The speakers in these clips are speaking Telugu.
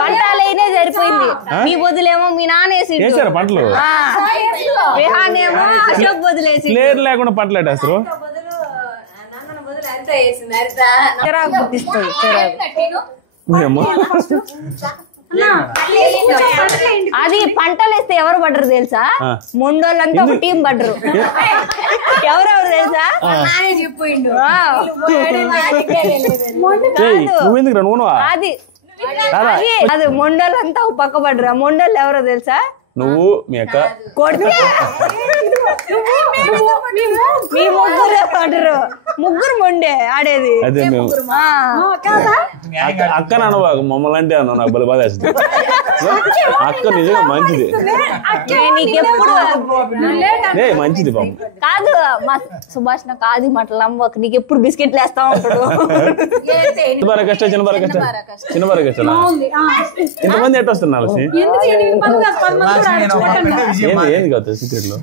పంటలైనా సరిపోయింది. మీ బొద్దులేమో మీ నాన్న వేసి పంటలు, విహానేమో అశోక్ బొద్దులేసి లేకుండా పంటలు వేస్తారు. అది పంటలు వేస్తే ఎవరు పడ్డరు తెలుసా? మొండోళ్ళంతా ఒక టీం పడ్డరు. ఎవరెవరు తెలుసా? అది అది మొండోళ్ళంతా ఒక పక్క పడ్డరు. ఆ మొండోళ్ళు ఎవరో తెలుసా? నువ్వు మీ అక్క కొడితే మీ ముగ్గురు పడ్డరు. ముగ్గురు మొండే ఆడేది. అదే అక్క నాన్న మమ్మల్ని అంటే అన్నా నాకు బలి బాధ వేస్తుంది. అక్క నిజంగా మంచిది, మంచిది పాపం. కాదు మా సుభాష్ నాకు ఆది మాటలు అమ్మకు నీకు ఎప్పుడు బిస్కెట్లు వేస్తా ఉంటాడు. చిన్న కష్టం ఇంతమంది ఎట్ట వస్తున్నారు? ఏంది కాదు సీక్రెట్ లో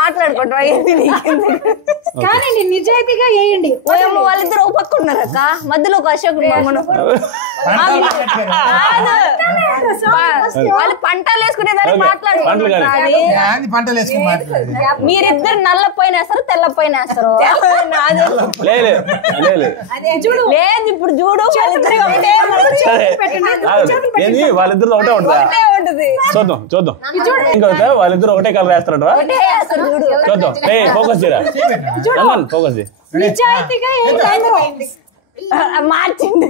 మాట్లాడుకుంటా. నిజాయితీగా వేయండి. వాళ్ళిద్దరు ఒక పక్క ఉన్నారు అక్క, మధ్యలో ఒక అశోక్ వాళ్ళు పంటలు వేసుకునే దాన్ని మాట్లాడుకుంటారు. మీరిద్దరు నల్ల పైన వేస్తారు, తెల్ల పైన వేస్తారు. లేదు ఇప్పుడు చూడు వాళ్ళిద్దరు ఒకటే ఉంటది. చూద్దాం ఇంకా వాళ్ళిద్దరు ఒకటే కలర్ వేస్తారట. చూద్దాం. ఫోకస్ చేయరా, ఫోకస్ చేయి. మార్చింది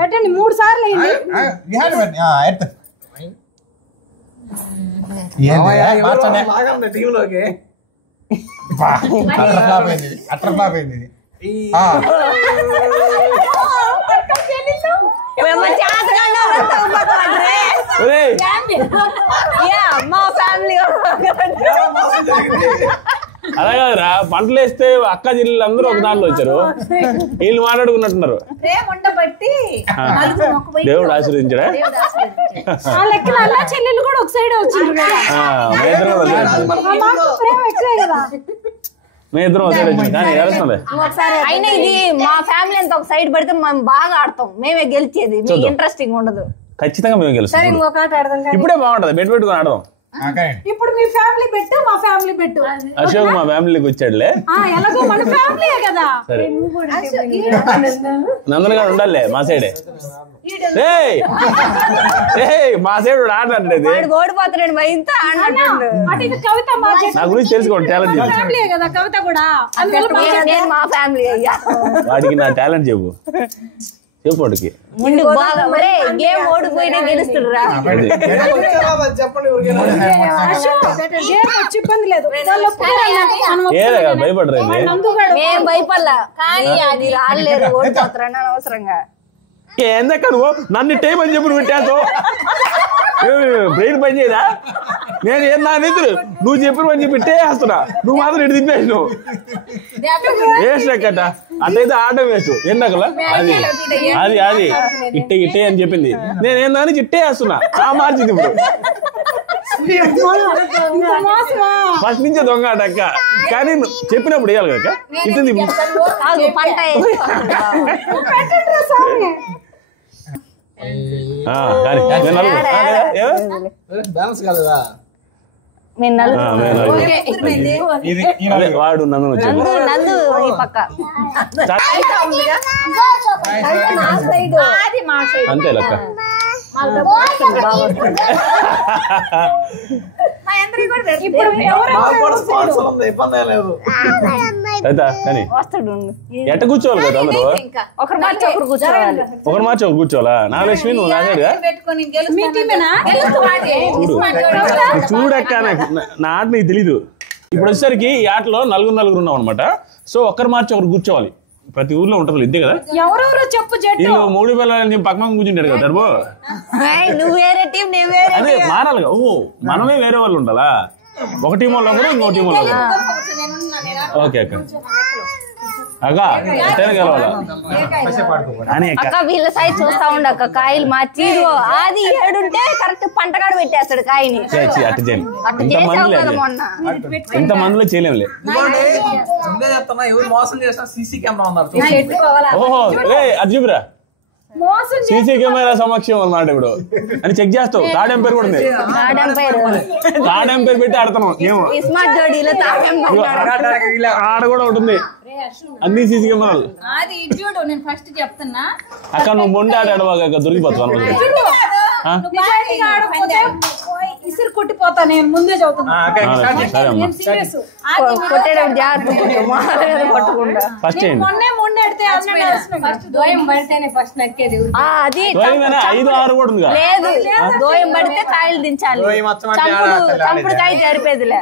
పెట్టండి 3 సార్లు అయింది. మా ఫ్యామిలీ అలా కాదురా, పంటలు వేస్తే అక్క జిల్లాలు అందరూ ఒక దాంట్లో వచ్చారు. వీళ్ళు మాట్లాడుకున్నట్టున్నారు. దేవుడు ఆశీర్వదించడా? చెల్లెలు కూడా ఒక సైడ్ వచ్చిండ్రు. మీ ఇద్దరం ఒక సైడ్ వచ్చింది కానీ అయినా ఇది మా ఫ్యామిలీ అంతా ఒక సైడ్ పడితే మేము బాగా ఆడతాం. మేమే గెలిచేది, ఇంట్రెస్టింగ్ ఉండదు. ఖచ్చితంగా మేము గెలుస్తాం. ఇప్పుడే బాగుంటది, బెట్ పెట్టుకుని ఆడదాం. ఇప్పుడు మీ ఫ్యామిలీ పెట్టు, మా ఫ్యామిలీ పెట్టు. అశోక్ మా ఫ్యామిలీకి వచ్చాడులే. ఎలాగో మన ఫ్యామిలీ కదా. నందన్ గారు ఉండాలి మా సైడే. మా సైడ్ ఆడలేదు. ఓడిపోతున్నాడు నా గురించి తెలుసుకోండి, టాలెంట్ కవిత కూడా మా ఫ్యామిలీ. వాడికి నా టాలెంట్ చెప్పు. చెప్పడికి గేమ్ ఓడిపోయినా గెలుస్తురా. భయపడరా? మేము భయపడలా, కానీ అది రాలేదు. ఓడిపోతారని అనవసరంగా. ఏందక్క నువ్వు నన్ను టైం అని చెప్పి నువ్వు పెట్టావు. బ్రెయిన్ పని చేయదా? నేను ఏం నా నిద్ర నువ్వు చెప్పిన పని చెప్పి ఇట్టేస్తున్నా. నువ్వు మాత్రం ఇటు తిప్పేసినావు. వేస్ట్ అక్కట అట్లయితే ఆట వేస్ట్. ఏందక్కలా అది అది అది ఇట్టే అని చెప్పింది. నేను ఏందా అని ఇట్టేస్తున్నా. మార్చింది ఇప్పుడు. ఫస్ట్ నుంచే దొంగ ఆట అక్క, కానీ చెప్పినప్పుడు వేయాలి కక్క. ఇట్టింది వాడు నందు ఈ పక్క అంతే లెక్క. ఎట్ట కూర్చోవాలి కదా అందరూ? ఒకరు మార్చి ఒకరు కూర్చోవాలా? నా లక్ష్మి నువ్వు నాదేగా చూడక్క. నా ఆట నీకు తెలీదు. ఇప్పుడు వచ్చేసరికి ఈ ఆటలో నలుగురు ఉన్నాం అనమాట. సో ఒకరు మార్చి ఒకరు కూర్చోవాలి. ప్రతి ఊర్లో ఉంటారు ఇంతే కదా. ఎవరెవరో చెప్పు. వీళ్ళు 3 పిల్లలు పక్కన కూర్చుంటారు కదా. తడుపు అదే మారాలి. ఓ మనమే వేరే వాళ్ళు ఉండాలా? ఒక టీం వాళ్ళు ఒకరు, ఇంకో టీం వాళ్ళు ఒకరు. ఓకే అక్క. అక్క అక్క వీళ్ళ సైజ్ చూస్తా ఉండు అక్క. కాయలు మార్చి అది 7 ఉంటే కరెక్ట్ పంటగాడు పెట్టేస్తాడు కాయని. ఇంత మందిలో చేయలేములే. ఓహో అది చూపిరా. మోసం సీసీ కెమెరా సమక్షం అన్నమాట ఇప్పుడు అని చెక్ చేస్తావు. థర్డ్ ఎంపైర్ కూడా ఉంది. థర్డ్ ఎంపైర్ పెట్టి ఆడుతున్నాం ఏమో. స్మార్ట్ జోడీలో ఆడ కూడా ఉంటుంది అన్ని సీసీ కెమెరాలు. అది చూడు నేను ఫస్ట్ చెప్తున్నా అక్క నువ్వు మొండి ఆడాడవాక దొరికిపోతావు. ఇసురు కొట్టిపోతా నేను ముందే చదువుతున్నా. సరే అమ్మా కొట్టేటప్పుడు జాగ్రత్త పట్టుకుంటా. ఫస్ట్ ఏంటి ఫస్ట్ దోయం పడితేనే ఫస్ట్ నక్కేది. అది 5, 6 కూడా ఉంది. లేదు దోయం పడితే కాయలు దించాలి. చంపుడు కాయ జరిపేదిలే.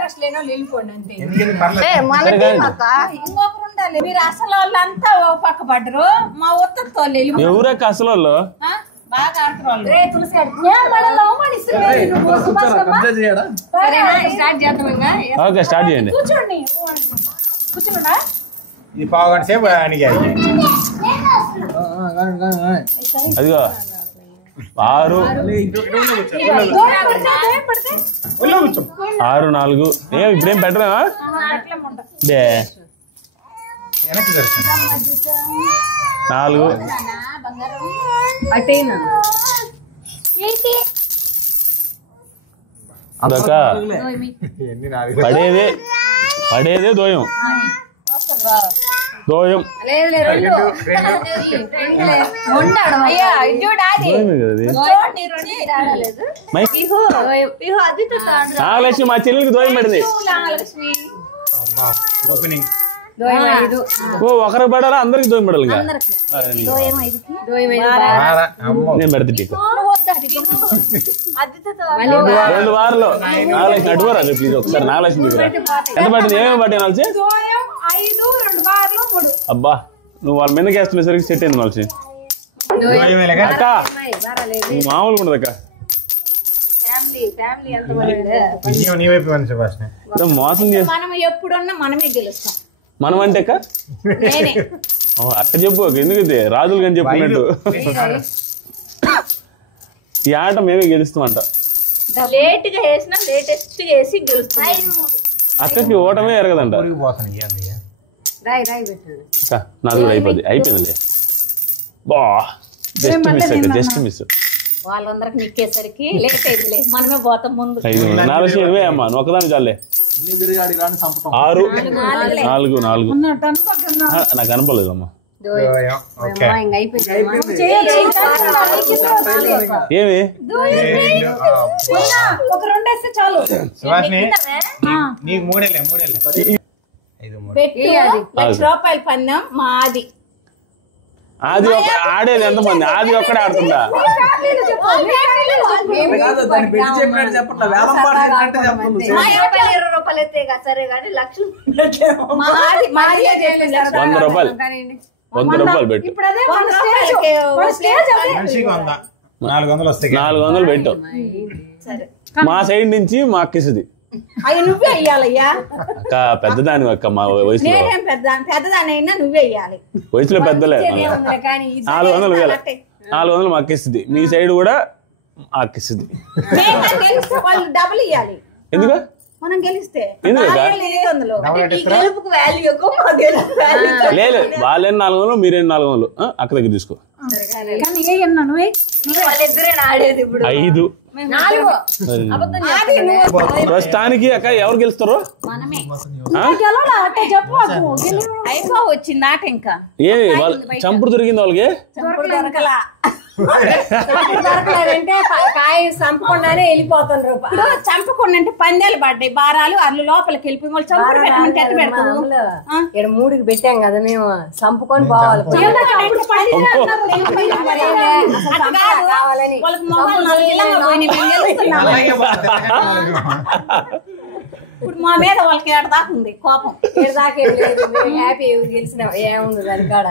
వెళ్ళిపోండి అంతే. మన టీం అక్క. ఇంకొకరు ఉండాలి. మీరు అసలు వాళ్ళంతా ఓ పక్క పడ్డరు. మా ఉత్తతో ఎవరక్క అసలు వాళ్ళు? బాగా ఆడుతున్నారు. స్టార్ట్ చేద్దాం ఇంకా. ఓకే స్టార్ట్ చేయండి. కూర్చోండి కూర్చున్నా. ఇది పావుగంట సేపు అడిగారు. అదిగో 6, 6, 4 ఇప్పుడేం పెట్టరా? 4 అదొక పడేదే దోయం. దోయం నాగలక్ష్మి మా చెల్లెలికి దోయం పడింది. ఓ ఒకరికి పడాలా అందరికి దోయం పడాలి. నేను పెడతా 2 వారాలు. నాగలక్ష్మి అడ్డుకోరా ప్లీజ్ ఒకసారి. నాగలక్ష్మి ఎంత పట్టింది? ఏమేమి పట్టింది నాల్చి? అబ్బా నువ్వు వాళ్ళ మీదకి వేస్తున్నసరికి సెట్ అయింది నాల్చి. అక్క నువ్వు మామూలుగా ఉండదు అక్క. మోసం చేసి మనం ఎప్పుడున్నా మనమే గెలుస్తాం. మనం అంటే అక్క అట్ట చెప్పు ఎందుకైతే రాజులు కానీ చెప్పినట్టు ఈ ఆట మేమే గెలుస్తామంట. లేట్ గా వేసినా లేటెస్ట్ గా వేసి గెలుస్తాం. అక్కకి ఓటమే ఎరగదంట. నాది కూడా అయిపోయిందిలే. బా జస్ట్ మిస్. వాళ్ళందరికి నిక్కేసరికి లేట్ అయిపోలే. మనమే పోతాం ముందు. 420 అమ్మా నువ్వు ఒకదాని చాలే. 6, 4 నాకు కనపడలేదు అమ్మా. ఏమి ఒక 2 వేస్తే చాలు. నీకు 3 ₹1,00,000 పన్నాం మాది. ఆది ఆడేది ఎంతమంది? ఆది ఒక్కడే ఆడుతుందా? ₹20 ఎత్తే సరే కానీ లక్షలు ₹100 పెట్టు. 400 వస్తాయి. 400 పెట్టు. మా సైడ్ నుంచి మా అక్కిస్తుంది. అవి నువ్వే అయ్యాలయ్యా. అక్క పెద్దదాని అక్క మా వయసులో. నేనేం పెద్దదాని అయినా నువ్వే అయ్యాలి. వయసులో పెద్దలే. 400 మా అక్కిస్తుంది. మీ సైడ్ కూడా అక్కిస్తుంది. వాళ్ళు డబుల్ ఇయ్యాలి. ఎందుకు? మనం గెలిస్తే లేదు వాళ్ళేం 400 మీరేం 400 అక్క దగ్గర తీసుకో. 5 ప్రస్తుతానికి అక్క ఎవరు గెలుస్తారు? వచ్చింది ఆట. ఇంకా ఏ చంపుడు దొరికింది వాళ్ళకి? దొరకలేదంటే కాయ చంపకుండానే వెళ్ళిపోతారు. చంపకుండా పందాలు పడ్డాయి. బారాలు అర్లు లోపలికి వెళ్ళిపోయి వాళ్ళు చంపుడు పెట్టమంటే ఎట్ట పెడతారు? 3కి పెట్టాం కదా మేము. చంపుకొని పోవాలి. వాళ్ళకి మొహాలు 4 ఇళ్ళగా పోయినాయి. మేము గెలుస్తున్నాము. ఇప్పుడు మా మీద వాళ్ళకి ఏడదాకా ఉంది కోపం. హ్యాపీ గెలిచిన ఏముంది దాని కాడ.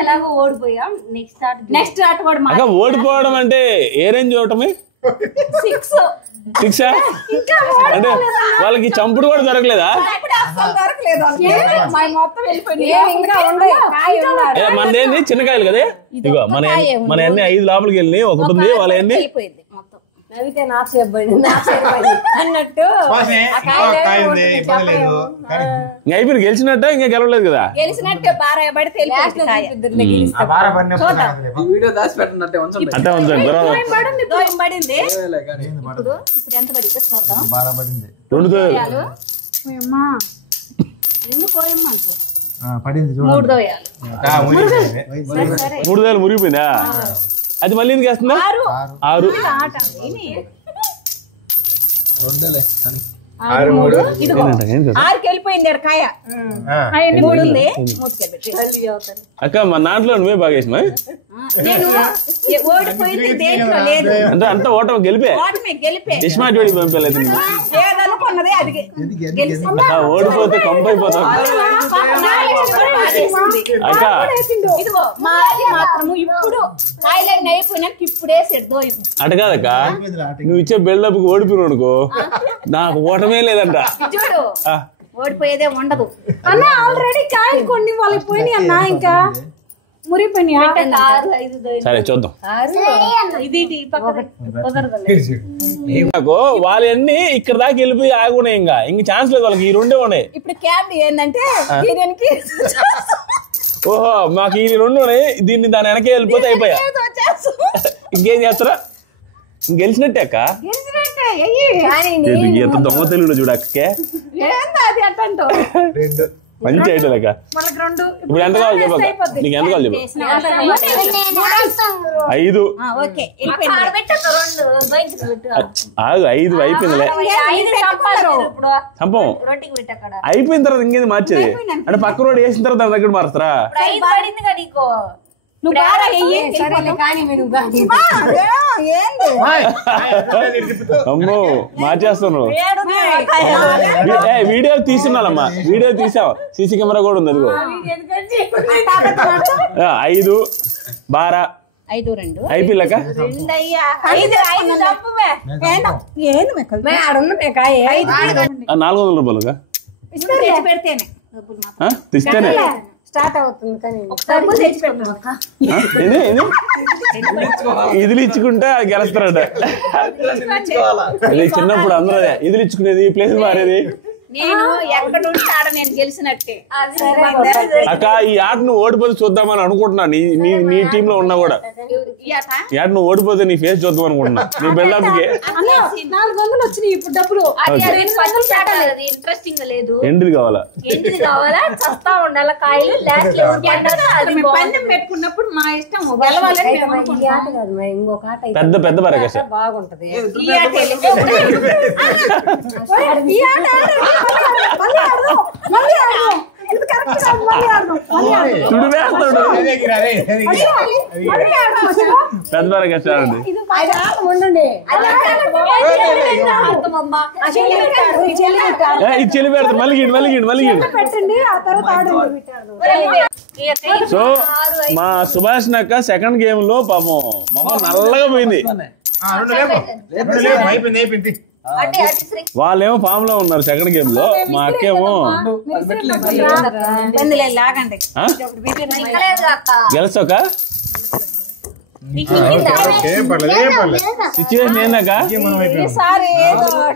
ఎలాగో ఓడిపోయాం. నెక్స్ట్ ఆట కూడా అక్క ఓడిపోవడం అంటే ఏ రేంజ్ ఓటమి? 6 అంటే వాళ్ళకి చంపుడు కూడా దొరకలేదా? మనదేంది చిన్నకాయలు కదా. ఇగో మన అన్ని 5 లోపలికి వెళ్ళి ఒకటి ఉంది. వాళ్ళ అన్ని నవ్వితే నా చేయబడింది అన్నట్టు ఇంకా అయిపోయింది గెలిచినట్ట ఇంకా గెలవలేదు కదా గెలిచినట్టు బారబడి వీడియో దాచి పెట్టినట్టే ఉంచండి. అట్టే ఉంచండి తర్వాత పడింది ఇప్పుడు ఎంత పడింది రెండు పడింది 3 దోయాలు 3 వేలు మురిగిపోయిందా అది మళ్ళీ ఎందుకు వేస్తుందా 6 6కి వెళ్ళిపోయింది కాయ అవన్నీ 3 ఉంది అక్క మా నాట్లో నువ్వే బాగా వేసినా నేను ఓడిపోయింది దేంట్లో లేదు అంటే అంతా ఓటమి గెలిపే గెలిపే ఇస్మార్ట్ వేడికి పంపలేదు ఏదనుకున్నది అది ఓడిపోతే కంపైపోతాం అక్క ఇదిగో మాది మాత్రము ఇప్పుడు కాయలన్నీ అయిపోయినాక ఇప్పుడే సెడ్దో అట కాదక్క నువ్వు ఇచ్చే బిల్డప్ కి ఓడిపోయిన అనుకో నాకు ఓటమే లేదంట చూడు ఓడిపోయేదే ఉండదు అన్న ఆల్రెడీ కాయలు కొన్ని వాళ్ళకి పోయినాయి అన్న ఇంకా మురిపోయినాయి 6 5 సరే చూద్దాం ఇది నాకు వాళ్ళన్నీ ఇక్కడ దాకా వెళ్ళిపోయి ఆగున్నాయి ఇంక ఛాన్స్ లేదు వాళ్ళకి ఈ 2 ఉన్నాయి ఇప్పుడు క్యాబ్ ఏంటంటే హీరోయిన్కి ఓహో మాకు ఈ 2 ఉన్నాయి దీన్ని దాని వెనకే వెళ్ళిపోతే అయిపోయా ఇంకేం చేస్తారా గెలిచినట్టే అక్క ఎంత దొంగ తెలుగులో చూడ అక్కకే అది అట్టంటో మంచి ఐడియా అక్క ఇప్పుడు ఎంత కావాలి చెప్పక నీకు ఎంత కావాలి చెప్పు 5 ఆగు 5 అయిపోయిందిలే చంపం అయిపోయిన తర్వాత ఇంకేది మార్చేది అంటే పక్క రోడ్ వేసిన తర్వాత దాని దగ్గర మారుస్తారా అమ్మో మార్చేస్తాను వీడియో తీస్తున్నానమ్మా వీడియో తీసావు సీసీ కెమెరా కూడా ఉంది అదిగో 5 12 అయిపోయిలక 400 రూపాయలుగా తీస్తేనే స్టార్ట్ అవుతుంది కానీ ఇదిలు ఇచ్చుకుంటే గెలుస్తారట చిన్నప్పుడు అందరూ ఇదిలు ఇచ్చుకునేది ప్లేస్ మారేది నేను ఎక్కడ నుంచి ఆడ నేను గెలిచినట్టే అక్క ఈ ఆట నువ్వు ఓడిపోతే చూద్దామని అనుకుంటున్నా నీ టీమ్ లో ఉన్నా కూడా ఈ ఆట నువ్వు ఓడిపోతే నీ ఫేస్ చూద్దాం అనుకుంటున్నా నీ బిల్డప్ కి 400 వచ్చినాయి ఇప్పుడు డబ్బులు ఇంట్రెస్టింగ్ లేదు ఎండిది కావాలా చస్తా ఉండాలి కాయలు పందెం పెట్టుకున్నప్పుడు మా ఇష్టం ఇంకొక ఆట పెద్ద పెద్ద బరకస బాగుంటది పెద్ద బరకస ఇది చెల్లి పెడతారు మళ్ళీ సో మా సుభాష్ నక్క సెకండ్ గేమ్ లో పాపం మొహం నల్లగా పోయింది వాళ్ళేమో ఫామ్ లో ఉన్నారు సెకండ్ గేమ్ లో మా అక్కేమో గెలుస్తాక సిచ్యువేషన్ ఏందాక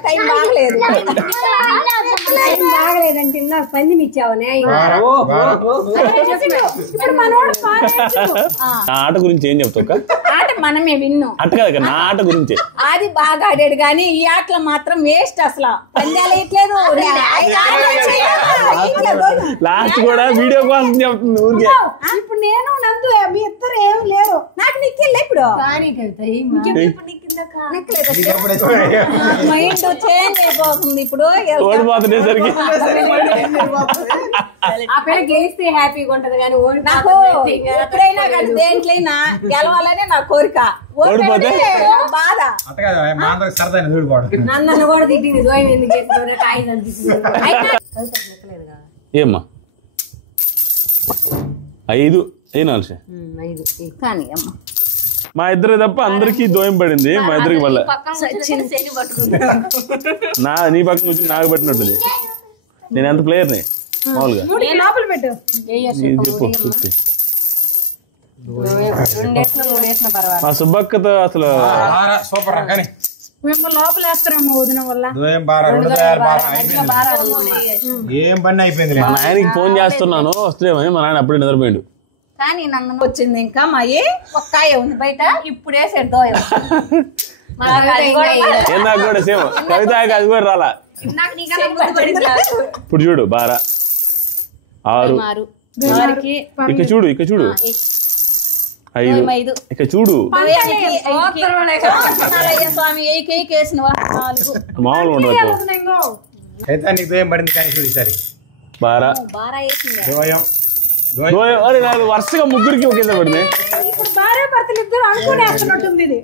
టైం బాగలేదు బాగలేదంటే నాకు పందిని ఇచ్చావనే ఆట గురించి ఏం చెప్తావు ఆట మనమే విన్ను అట్ట కదా నా ఆట గురించి అది బాగా ఆడాడు కానీ ఈ ఆటలో మాత్రం వేస్ట్ అసలు పందాలు ఇట్లేదు లాస్ట్ కూడా వీడియో కాల్ చెప్తుంది ఊరికే ఇప్పుడు నేను నందు మీ ఇద్దరు ఏం లేరు నాకు నిక్కిల్ ఇప్పుడు మైండ్ చేంజ్ అయిపోతుంది ఇప్పుడు ఓడిపోతుండేసరికి ఆ పిల్ల గెలిస్తే హ్యాపీగా ఉంటది కానీ నాకు ఎప్పుడైనా కానీ దేంట్లైనా గెలవాలనే నా కోరిక ఓడిపోతే బాధ నన్ను కూడా తిట్టింది ఏమ్మా 5 కానీ అమ్మ మా ఇద్దరు తప్ప అందరికి దోయం పడింది మా ఇద్దరికి వల్ల నీ పక్కన వచ్చి నాకు పట్టినట్టుంది నేను ఎంత ప్లేయర్ని మామూలుగా చెప్పు మా సుబ్బక్కతో అసలు సూపర్ కానీ మేము లోపల వేస్తారేమో వదిన వల్ల దోయం బారా 2 దోయాలు బారా అయిపోయింది. ఏం పని అయిపోయింది. మా నాయనకి ఫోన్ చేస్తున్నాను వస్తేమని మా నాయన అప్పుడే నిద్రపోయాడు. కానీ నందన వచ్చింది ఇంకా మాయి ఒక కాయ ఉంది బయట ఇప్పుడు వేసాడు దోయం. నాకు కూడా సేమ్ కవిత అది కూడా రాలా. ఇప్పుడు చూడు బారా 6 ఇక చూడు 5 ఇక చూడు మామూలు ఉండదు. నీకు దోయం పడింది కానీ చూడు ఈసారి బారా దోయం వరుసగా ముగ్గురికి ఒకే పడింది. ఇప్పుడు భార్య భర్తలు ఇద్దరు అనుకుని వేస్తున్నట్టుంది ఇది.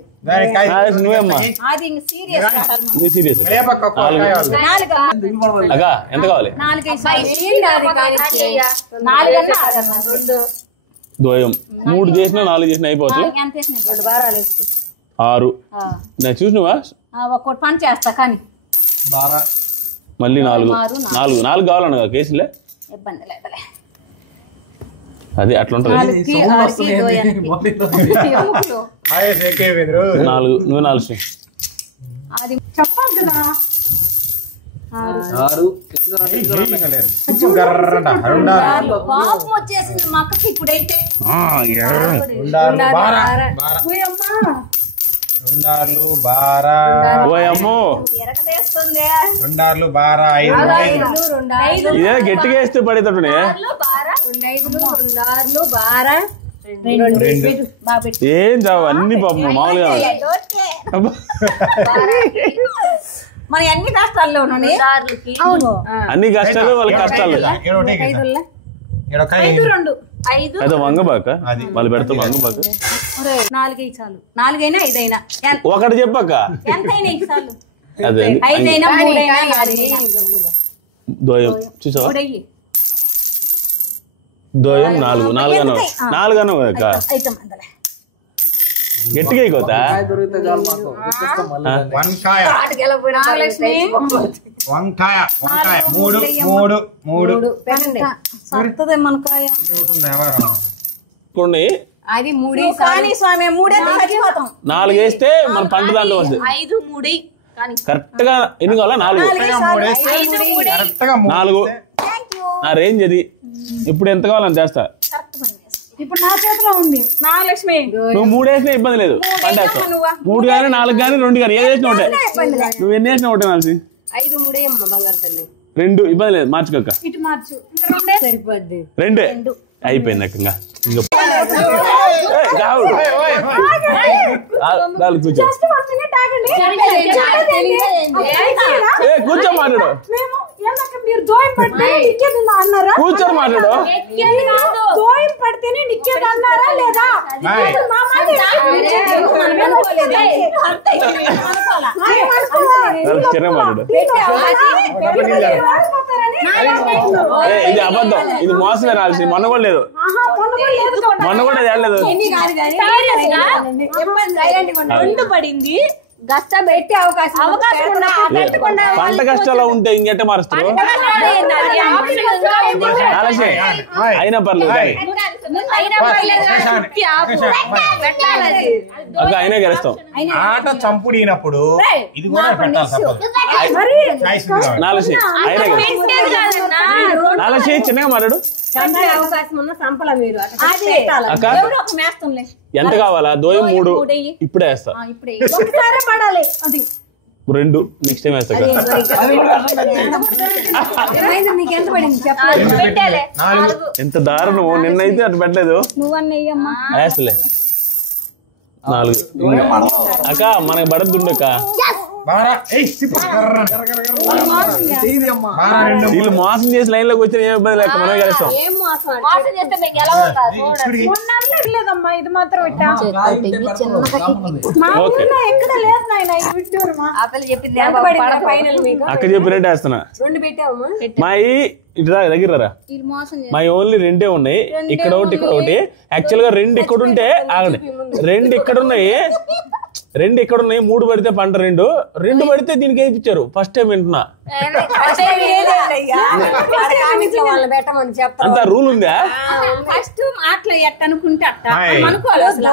నువ్వేమ్మా సీరియస్ అగా ఎంత కావాలి? దోయం 3 చేసినా 4 చేసినా అయిపోవచ్చు. 6 నేను చూసినవా ఒక్కొక్కటి పని చేస్తా కానీ మళ్ళీ 4 కావాలన్నా కేసులే ఇబ్బంది లేదులే. అది అట్లా ఉంటది. 4 నువ్వు 4 అది చెప్పాలి కదా. 6 కోపం వచ్చేసింది మా అక్కకి ఇప్పుడైతే. 2 బారా ఓయమ్మో ఎరగదేస్తుంది. 2 బారా 5 ఇదే గట్టిగా వేస్తే పడేటట్టునే. ఏం చావు అన్ని పాపం మామూలుగా మన అన్ని కష్టాల్లో ఉన్నాయి. అన్ని కష్టాలు వాళ్ళ కష్టాలు. అయితే వంగబాక వాళ్ళు పెడతా వంగబాక 4 చాలు. 4 అయినా 5 అయినా ఒకటి చెప్పాక ఎంతైనా చాలు. అదే 5 అయినా 3 అయినా 4 అయినా దోయం చూసావా? దోయం 4 అను గట్టిగా అయిపోతా. వంకాయ 3 మనకాయ అది 3 కానీ స్వామి 3 సరిపోతాం. 4 వేస్తే మన పంట దాంట్లో వస్తుంది. 5 3 కరెక్ట్ గా ఎన్ని కావాలా? 4 నా రేంజ్ అది. ఇప్పుడు ఎంత కావాలని చేస్తా. ఇప్పుడు నా చేతిలో ఉంది. నాగలక్ష్మి నువ్వు 3 వేసినా ఇబ్బంది లేదు. పంట వేస్తావు 3 కానీ 4 కానీ 2 కానీ ఏది వేసినా ఒకటే. నువ్వు ఎన్ని వేసినా ఒకటే నాల్సి 5 3 బంగారు తల్లి 2 ఇబ్బంది లేదు. మార్చుకోక ఇటు మార్చు సరిపోద్ది. 2 అయిపోయింది అక్క. కూర్చో కూర్చో మాట్లాడు. మీరు దోయం పడితేనే నిక్కేది అన్నారా? కూర్చొని మాట్లాడు. దోయం పడితేనే నిక్కేది అన్నారా లేదా? చిన్న మాట్లాడు. ఇది అబద్ధం, ఇది మోసమే రాల్సి. మొన్న కూడా లేదు, మొన్న కూడా చేయలేదు. పడింది పెట్టి అవకాశం పంట కష్టాలు ఉంటే ఇంకెట్ట మారుస్తారు? అయినా పర్లేదు అక్క, అయినా గెలుస్తాం. ఆట చంపుడినప్పుడు ఇది కూడా పెట్టాలి. నాలసి అయినా నాలసి చిన్నగా మాట్లాడు. అక్క ఎంత కావాలా? దోయం 3 ఇప్పుడే వేస్తా. 2 నెక్స్ట్ టైం వేస్తా. ఎంత దారుణము. నిన్నైతే అటు పెట్టలేదు. వేస్తలే 4 అక్క. మనకి పడద్దుండక్క. వీళ్ళు మోసం చేసి లైన్ లోకి వచ్చిన ఏం ఇబ్బంది లేక మనమే గెలుస్తాం. లేదమ్మా ఇది మాత్రం ఎక్కడ లేదు నాయన. అక్క చెప్పినట్టు వేస్తున్నా. మా ఇటు దగ్గర రా. మా ఓన్లీ 2 ఉన్నాయి. ఇక్కడ ఒకటి ఇక్కడ ఒకటి. యాక్చువల్ గా 2 ఇక్కడ ఉంటే ఆగండి, 2 ఇక్కడ ఉన్నాయి. 2 ఇక్కడ ఉన్నాయి, 3 పడితే పంట 2 పడితే దీనికి వేయించారు. ఫస్ట్ టైం వింటున్నా. అంత రూల్ ఉందా? ఫస్ట్ అట్లా ఎట్ట అనుకుంటే అట్ట అనుకోవాలి అసలు.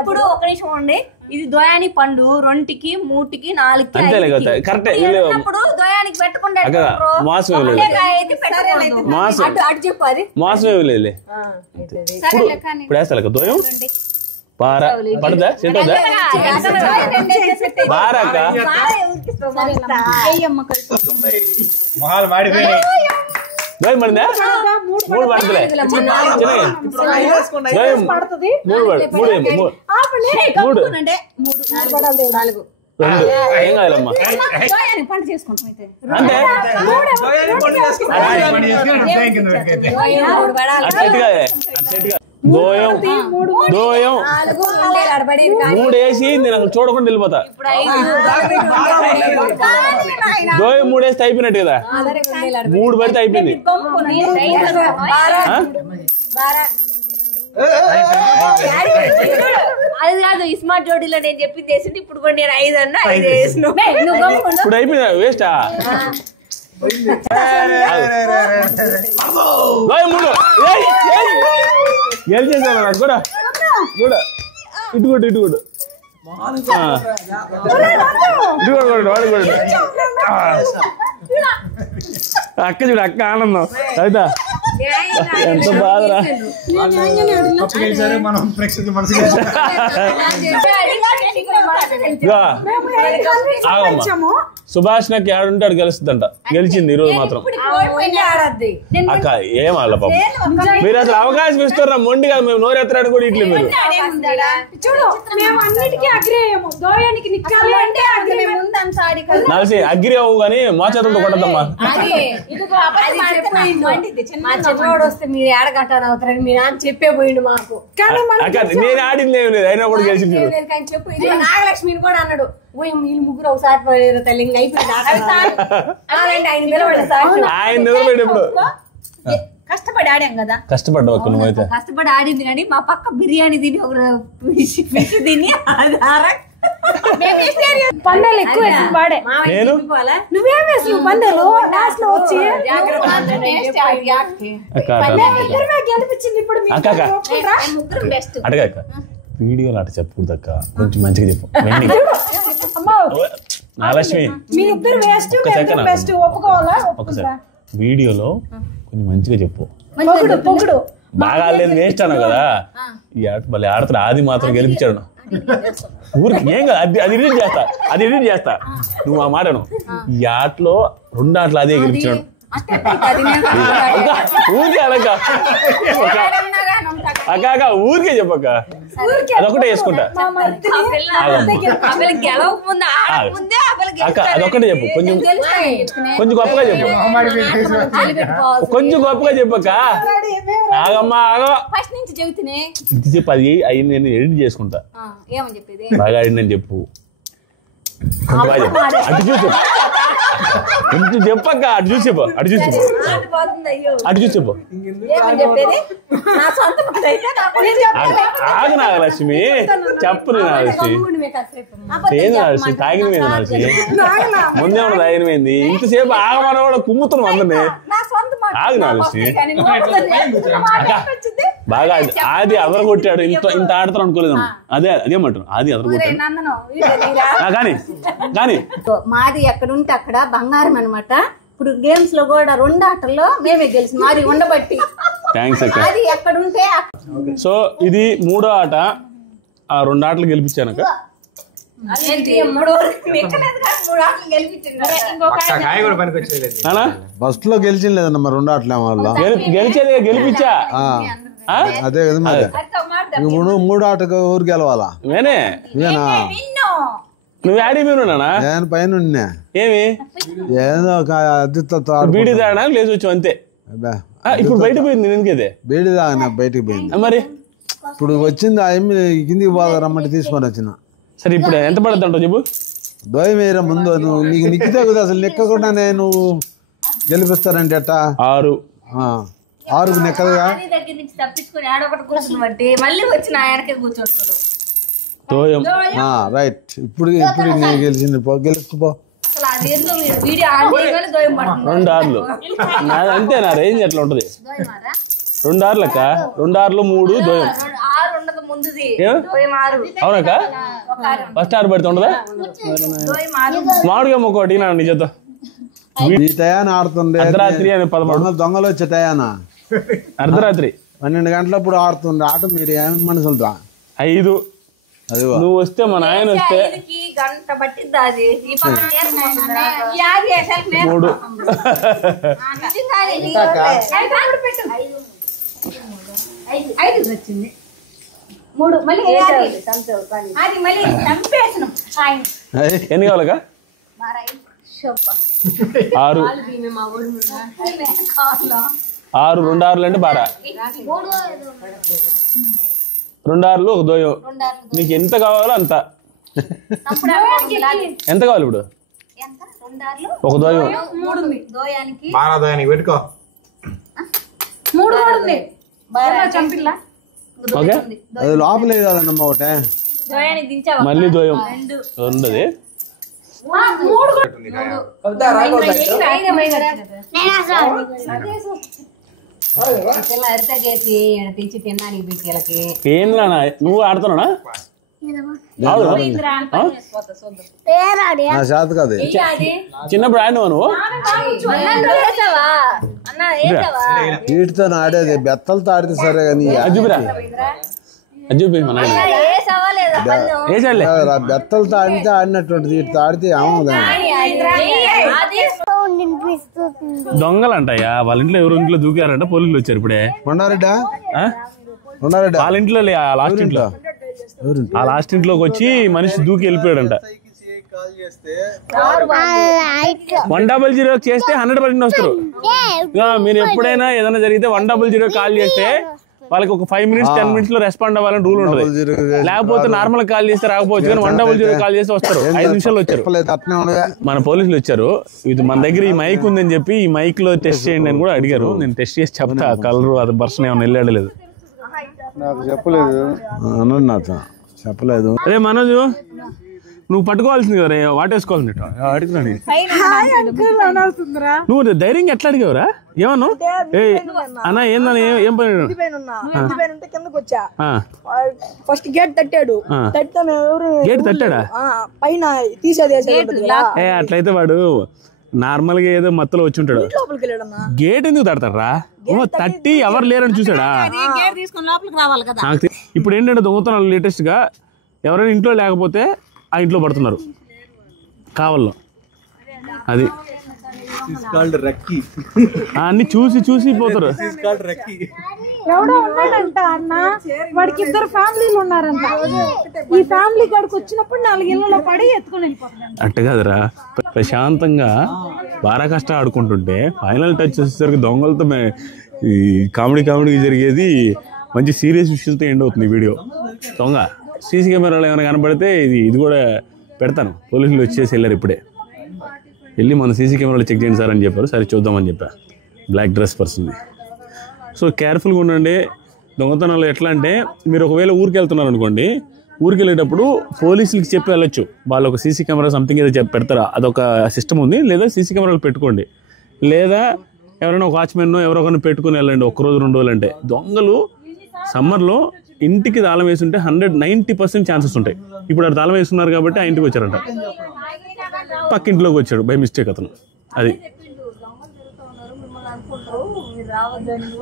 ఇప్పుడు ఒక నిమిషం ఉండి, ఇది దోయాని పండు 2కి 3కి 4కి అంతేలే కదా, కరెక్టే. ఇప్పుడు దోయానికి పెట్టుకుంటే మోసం ఏమి లేదు, మోసం ఏమి లేదు. ఇప్పుడు వేస్తా దోయం బారా పడదా సెట్ అవుదా బారాక మొహాలు మాడిపోయినాయి. దోయం పడిందా? 3 పడతలే, 2 ఏం కాదమ్మా. పంట చేసుకుంటాం అయితే అంటే దోయం 3 వేసి నేను అక్కడ చూడకుండా వెళ్ళిపోతా. దోయం 3 వేస్తే అయిపోయినట్టు కదా, 3 పడితే అయిపోయింది. అది కాదు, స్మార్ట్ జోడీలో నేను చెప్పింది వేసింది. ఇప్పుడు కూడా నేను 5 అన్నా 5 వేసిన. ఇప్పుడు అయిపోయిందా? వేస్టా? గెలిచేసాను నాకు కూడా కూడా ఇటు కూడా వాడు కూడా అక్క చూడు, అక్క ఆనందం అయితే ఎంత బాధరా. మనం సుభాష్ నాకు ఏడుంటాడు గెలుస్తుందంట. గెలిచింది ఈరోజు మాత్రం. అక్క ఏం వాళ్ళ పాపం, మీరు అసలు అవకాశం ఇస్తారా? మొండి కాదు, మేము నోరెత్తరాడు కూడా ఇట్లే. మీరు నలిసి అగ్రి అవ్వు కానీ మా చేతులతో కొట్టద్దమ్మా. చిన్నోడు వస్తే మీరు ఏడగట్టాను అవుతారని మీ నాన్న చెప్పే పోయిండు మాకు. నేను ఆడింది ఏమి లేదు, అయినా కూడా గెలిచింది. చెప్పు నాగలక్ష్మిని కూడా అన్నాడు, వీళ్ళు ముగ్గురు ఒకసారి పోయారు తల్లి అయిపోయింది. ఆయన నిద్రపోయాడు ఇప్పుడు. కష్టపడి ఆడాం కదా, కష్టపడ్డావు అక్క నువ్వైతే. కష్టపడి ఆడింది కానీ మా పక్క బిర్యానీ తిని ఒక ఫిష్ తిని పందాలు ఎక్కువ వాడే. నేను నువ్వేం వేసి పందాలు లాస్ట్ లో వచ్చి గెలిపించింది. ఇప్పుడు అడగక్క వీడియోలు అట చెప్పకూడదు అక్క, కొంచెం మంచిగా చెప్పు. నాగలక్ష్మి మీ ఇద్దరు వేస్ట్ బెస్ట్ ఒప్పుకోవాలా? ఒకసారి వీడియోలో కొంచెం మంచిగా చెప్పు. పొగుడు బాగా లేదు వేస్ట్ అన్నావు కదా, ఈ ఆట మళ్ళీ ఆడతాడు. ఆది మాత్రం గెలిపించాడు ఊరికి. ఏం కాదు, అది ఎడిట్ చేస్తా నువ్వు ఆ మాటను. ఈ ఆటలో 2 ఆటలు అదే గెలిపించాడు. ఊరికే అనక అక్క ఊరికే చెప్పక్క, అదొకటే వేసుకుంటా. అక్క అదొకటే చెప్పు, కొంచెం గొప్పగా చెప్పు, కొంచెం గొప్పగా చెప్పక్క. ఆగమ్మా ఆగో, ఇది చెప్పు. అది అయ్యింది, నేను ఎడిట్ చేసుకుంటా. బాగా అయిందని చెప్పు, అటు చూసి చెప్పక్క. అటు చూసి చెప్పు, అటు చూసి చెప్పు. ఆగు నాగలక్ష్మి, చెప్పు. నాగలక్ష్మి ఏంది నాగలక్ష్మి, తాగినమైంది నాగలక్ష్మి, ముందే ఉన్న తాగినమైంది. ఇంతసేపు ఆగమన కూడా కుమ్ముతున్నాం అందరినీ. ఆగు నాగలక్ష్మి. బాగా ఆది అదరగొట్టాడు. ఇంత ఆడతాను అనుకోలేదు. అదేమంటారు, ఆది అదరగొట్టాడు. కానీ మాది ఎక్కడుంటే అక్కడ బంగారం అనమాట. ఇప్పుడు గేమ్స్ లో కూడా 2 ఆటల్లో మేమే గెలిచి మాది ఉండబట్టి. థ్యాంక్స్ అక్క. అది ఎక్కడుంటే సో ఇది 3వ ఆట. ఆ 2 ఆటలు గెలిపించానక్క. ఫస్ట్ లో గెలిచింది లేదన్న, మరి 2 ఆటలు వల్ల గెలిచేది గెలిపించా. అదే కదా మరి. ఇప్పుడు 3 ఆటకు ఊరు గెలవాలా? నేనే. నువ్వు ఆడి మీరునా? నేను పైన ఏమి ఏదో బీడి తాగడా లేచి వచ్చావు అంతే. ఇప్పుడు బయట పోయింది నేనుకేదే బీడి తాగినా బయటకు పోయింది. మరి ఇప్పుడు వచ్చింది ఆ ఎమ్మి కిందికి పోదా రమ్మంటే తీసుకొని వచ్చిన. సరే ఇప్పుడు ఎంత పడుతుంది అంటావు చెప్పు. దోయం వేయరా ముందు, నువ్వు నీకు నిక్కితే కదా అసలు నెక్కకుండా నేను గెలిపిస్తానంటే అట్టా. 6కు నెక్కదుగా దగ్గర నుంచి తప్పించుకొని ఆడొకటి కూర్చున్నట్టు మళ్ళీ వచ్చి నా ఆయనకే కూర్చుంటాడు. దోయం రైట్. ఇప్పుడు నేను గెలిచింది గెలుచుకుపో. 2 ఆర్లు అంతే నా రేంజ్ ఎట్లా ఉంటది. 2 ఆర్లు అక్క, 2 ఆర్లు 3 దోయం. అవునక్క ఫస్ట్ ఆరు పడితే ఉండదా? మామిడిగా ఒకటి నా నిజతో ఈ టయాన్ని ఆడుతుండే అర్ధరాత్రి అని 13 దొంగలు వచ్చే టయానా అర్ధరాత్రి 12 గంటలప్పుడు ఆడుతుండే ఆట. మీరు ఏమేమి మనుషులరా? 5 అది నువ్వు వస్తే మా నాయన వస్తే గంట పట్టిద్ది అది 3 వచ్చింది 3 మళ్ళీ అది మళ్ళీ చంపేసినాం. ఎన్ని కావాలక? 6 2 ఆర్లు అంటే 12. 2 ఆర్లు ఒక దోయం. నీకు ఎంత కావాలో అంత. ఎంత కావాలి ఇప్పుడు? ఒక దోయం పెట్టుకో. 3 చంపిల్లా ఓకే. అది లోపలే కదన్నమ్మ ఒకటే. మళ్ళీ దోయం ఉండదు. ఏంలా నువ్వు ఆడుతున్నా? నా చేత కాదు. చిన్నప్పుడు ఆడినవా నువ్వు? వీటితో ఆడేది బెత్తలతో ఆడితే సరే కానీ బెత్తలతో ఆడితే ఆడినటువంటిది వీటితో ఆడితే ఏమవుదా? దొంగలంటయ్యా వాళ్ళ ఇంట్లో ఎవరు ఇంట్లో దూకారంట, పోలీసులు వచ్చారు ఇప్పుడే. కొండారెడ్డా వాళ్ళ ఇంట్లో లాస్ట్ ఇంట్లో ఆ లాస్ట్ ఇంట్లోకి వచ్చి మనిషి దూకి వెళ్ళిపోయాడంట. 100 చేస్తే 100% వస్తారు. మీరు ఎప్పుడైనా ఏదైనా జరిగితే 100 కాల్ చేస్తే వాళ్ళకి ఒక 5 minutes 10 minutes లో రెస్పాండ్ అవ్వాలని రూల్ ఉంటుంది. లేకపోతే నార్మల్ కాల్ చేస్తే రాకపోవచ్చు, కానీ 100 కాల్ చేస్తే వస్తారు. 5 నిమిషాలు వచ్చారు. మన పోలీసులు వచ్చారు. ఇది మన దగ్గర ఈ మైక్ ఉందని చెప్పి ఈ మైక్ లో టెస్ట్ చేయండి అని కూడా అడిగారు. నేను టెస్ట్ చేసి చెప్తా కలరు అది పర్సన్ ఏమైనా వెళ్ళలేదు. నాకు చెప్పలేదు అన్నాడు, నాతో చెప్పలేదు. అదే మనోజు నువ్వు పట్టుకోవాల్సింది కదా, వాటేసుకోవాల్సింది. అడుగుతున్నా నువ్వు ధైర్యంగా ఎట్లా అడిగావురా? ఏమన్నా అన్నా ఏందని ఏం పని? ఫస్ట్ గేట్ తట్టాడు. గేట్ తట్టాడా? పైన తీసేది. అట్లయితే వాడు నార్మల్ గా ఏదో మత్తులో వచ్చి ఉంటాడు. గేట్ ఎందుకు తడతారా? తట్టి ఎవరు లేరని చూసాడా? ఇప్పుడు ఏంటంటే దొంగతనాలు లేటెస్ట్ గా ఎవరైనా ఇంట్లో లేకపోతే ఆ ఇంట్లో పడుతున్నారు కావాలో. అది అన్ని చూసి పోతారు. ఎవడో ఉన్నాడంట అన్న, వాడికి 2 ఫ్యామిలీలు ఉన్నారంట. ఈ ఫ్యామిలీ కాడికి వచ్చినప్పుడు 4 ఇళ్లలో పడి ఎత్తుకొని వెళ్ళిపోతాడు. అట్ట కాదురా, ప్రశాంతంగా బాగా కష్టం ఆడుకుంటుంటే ఫైనల్ టచ్ వచ్చేసరికి దొంగలతో ఈ కామెడీ జరిగేది మంచి సీరియస్ విషయంతో ఎండ్ అవుతుంది ఈ వీడియో. దొంగ సీసీ కెమెరాలు ఏమైనా కనపడితే ఇది కూడా పెడతాను. పోలీసులు వచ్చేసి వెళ్ళారు ఇప్పుడే. వెళ్ళి మన సీసీ కెమెరాలు చెక్ చేయండి సార్ అని చెప్పారు. సరే చూద్దామని చెప్పా. బ్లాక్ డ్రెస్ పర్సన్ని. సో కేర్ఫుల్గా ఉండండి. దొంగతనాలు ఎట్లా అంటే, మీరు ఒకవేళ ఊరికి వెళ్తున్నారు అనుకోండి, ఊరికి వెళ్ళేటప్పుడు పోలీసులకి చెప్పి వెళ్ళొచ్చు. వాళ్ళు ఒక సీసీ కెమెరా సంథింగ్ ఏదో పెడతారా, అదొక సిస్టమ్ ఉంది. లేదా సీసీ కెమెరాలు పెట్టుకోండి. లేదా ఎవరైనా ఒక వాచ్మెన్ ఎవరో ఒకరిని పెట్టుకుని వెళ్ళండి 1 రోజు 2 రోజులు. అంటే దొంగలు సమ్మర్లో ఇంటికి తాళం వేసి ఉంటే 90% ఛాన్సెస్ ఉంటాయి. ఇప్పుడు అక్కడ తాళం వేస్తున్నారు కాబట్టి ఆ ఇంటికి వచ్చారంట. పక్కింట్లోకి వచ్చాడు బై మిస్టేక్ అతను. అది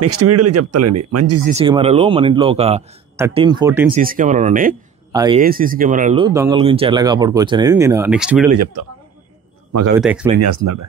నెక్స్ట్ వీడియోలో చెప్తానండి. మంచి సీసీ కెమెరాలు మన ఇంట్లో ఒక 13-14 సీసీ కెమెరాలు ఉన్నాయి. ఆ ఏ సీసీ కెమెరాలు దొంగల గురించి ఎలా కాపాడుకోవచ్చు అనేది నేను నెక్స్ట్ వీడియోలో చెప్తాను. మా కవిత ఎక్స్ప్లెయిన్ చేస్తుందట.